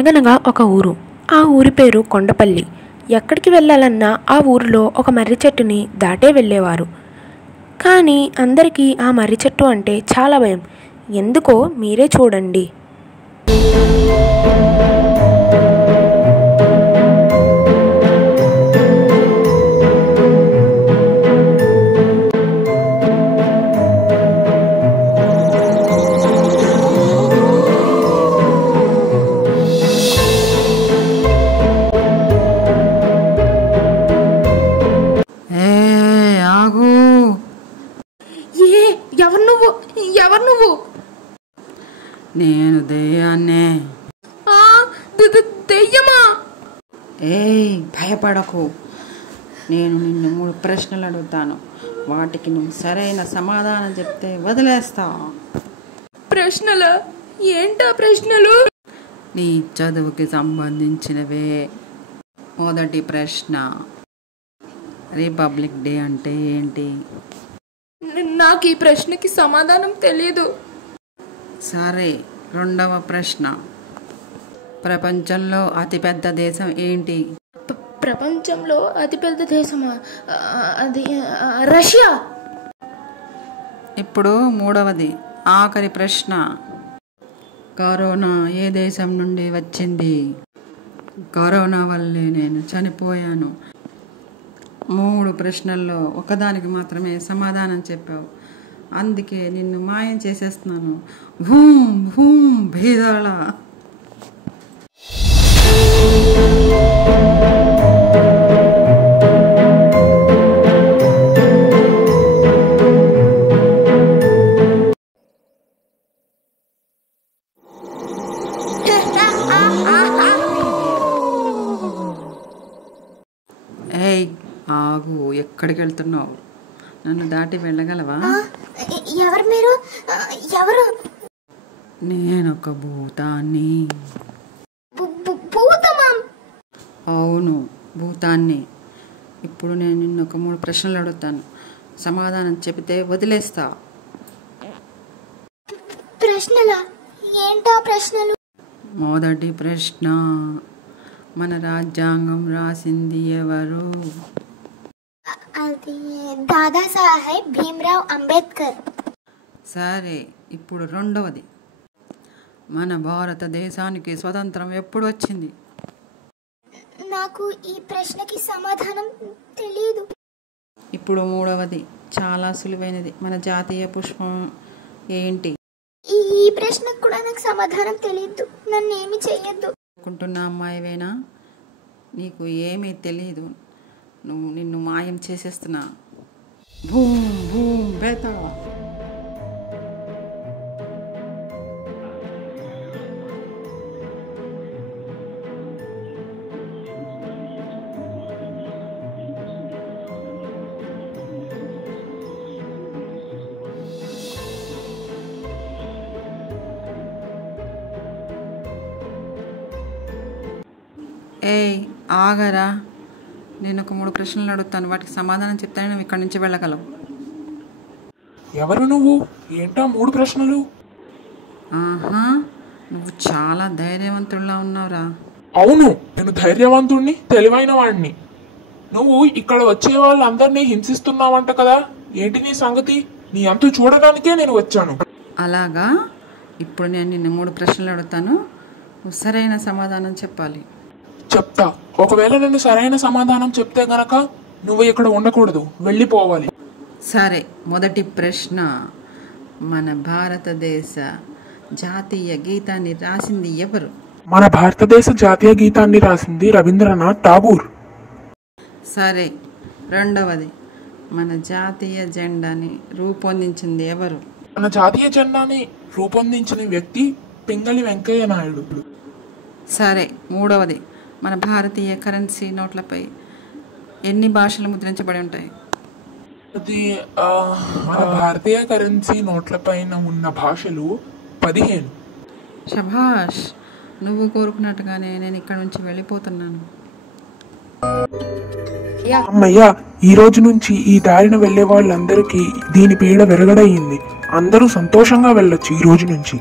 అనగనగా ఒక ఊరు. ఆ ఊరి పేరు కొండపల్లి. ఎక్కడికి వెళ్ళాలన్నా ఆ ఊరిలో ఒక మర్రి చెట్టుని దాటే వెళ్ళేవారు. కానీ అందరికీ ఆ మర్రి చెట్టు అంటే చాలా భయం. ఎందుకో మీరే చూడండి. ఎవరు నువ్వు? ఎవరు నువ్వు? నేను దెయ్యాన్నే. దెయ్యమా? ఏయ్, భయపడకు. నేను నిన్ను 3 ప్రశ్నలు అడుగుతాను. వాటికి నువ్వు సరైన సమాధానం చెప్తే వదిలేస్తా. ప్రశ్నలు? ఏంటా ప్రశ్నలు? నీ చదువుకి సంబంధించినవే. మొదటి ప్రశ్న, రిపబ్లిక్ డే అంటే ఏంటి? నాకు ఈ ప్రశ్నకి సమాధానం తెలియదు. సరే, రెండవ ప్రశ్న, ప్రపంచంలో అతిపెద్ద దేశం ఏంటి? ప్రపంచంలో అతిపెద్ద దేశమా? అది రష్యా. ఇప్పుడు మూడవది, ఆఖరి ప్రశ్న, కరోనా ఏ దేశం నుండి వచ్చింది? కరోనా వల్లే నేను చనిపోయాను. 3 ప్రశ్నల్లో ఒకదానికి మాత్రమే సమాధానం చెప్పావు. అందుకే నిన్ను మాయం చేసేస్తున్నాను. భూమ్ భూమ్ భేదాళ. ఏయ్, ఆగు. ఎక్కడికి వెళ్తున్నావు? నన్ను దాటి వెళ్ళగలవా? ఎవరు మీరు? ఎవరు? నేనొక భూతాన్ని. భూతమా? అవును, భూతాన్ని. ఇప్పుడు నేను నిన్ను ఒక 3 ప్రశ్నలు అడుగుతాను. సమాధానం చెబితే వదిలేస్తా. ప్రశ్నలా? ఏంటా ప్రశ్నలు? మొదటి ప్రశ్న, మన రాజ్యాంగం రాసింది ఎవరు? అది దాదాసాహెబ్ భీమ్రావ్ అంబేద్కర్. సరే, ఇప్పుడు రెండవది, మన భారతదేశానికి స్వతంత్రం ఎప్పుడు వచ్చింది? నాకు ఈ ప్రశ్నకి సమాధానం తెలియదు. ఇప్పుడు మూడవది, చాలా సులువైనది, మన జాతీయ పుష్పం ఏంటి? ఈ ప్రశ్నకు కూడా నాకు సమాధానం తెలియదు. నన్ను ఏమి చెయ్యొద్దు. అనుకుంటున్న అమ్మాయివేనా? నీకు ఏమీ తెలియదు. నిన్ను మాయం చేసేస్తున్నా. Boom boom Betha. ఏయ్, ఆగరా. నేను ఒక 3 ప్రశ్నలు అడుగుతాను. వాటికి సమాధానం చెప్తానే నువ్వు ఇక్కడి నుంచి వెళ్ళగలవు. ఎవరు నువ్వు? ఏంటా 3 ప్రశ్నలు? ఆహా, నువ్వు చాలా ధైర్యవంతుల్లా ఉన్నావురా. అవును, నేను ధైర్యవంతుణ్ణి, తెలివైన వాడిని. నువ్వు ఇక్కడ వచ్చే వాళ్ళందరినీ హింసిస్తున్నావంట కదా. ఏంటి నీ సంగతి? నీ అంతు చూడడానికే నేను వచ్చాను. అలాగా? ఇప్పుడు నేను నిన్ను 3 ప్రశ్నలు అడుగుతాను. నువ్వు సరైన సమాధానం చెప్పాలి. చెప్తా. ఒకవేళ నేను సరైన సమాధానం చెప్తే గనక నువ్వు ఇక్కడ ఉండకూడదు, వెళ్ళిపోవాలి. సరే, మొదటి ప్రశ్న, మన భారతదేశ జాతీయ గీతాన్ని రాసింది ఎవరు? మన భారతదేశ జాతీయ గీతాన్ని రాసింది రవీంద్రనాథ్ ఠాగూర్. సరే, రెండవది, మన జాతీయ జెండాని రూపొందించింది ఎవరు? మన జాతీయ జెండాని రూపొందించిన వ్యక్తి పింగళి వెంకయ్య నాయుడు. సరే, మూడవది, మన భారతీయ కరెన్సీ నోట్లపై ఎన్ని భాషలు ముద్రించబడి ఉంటాయి? అది మన భారతీయ కరెన్సీ నోట్లపైన ఉన్న భాషలు 15. శభాష్, నువ్వు కోరుకున్నట్టుగానే నేను ఇక్కడ నుంచి వెళ్ళిపోతున్నాను. అమ్మయ్య, ఈ రోజు నుంచి ఈ దారిన వెళ్లే వాళ్ళందరికీ దీని పీడ విరగడయింది. అందరూ సంతోషంగా వెళ్ళొచ్చు ఈ రోజు నుంచి.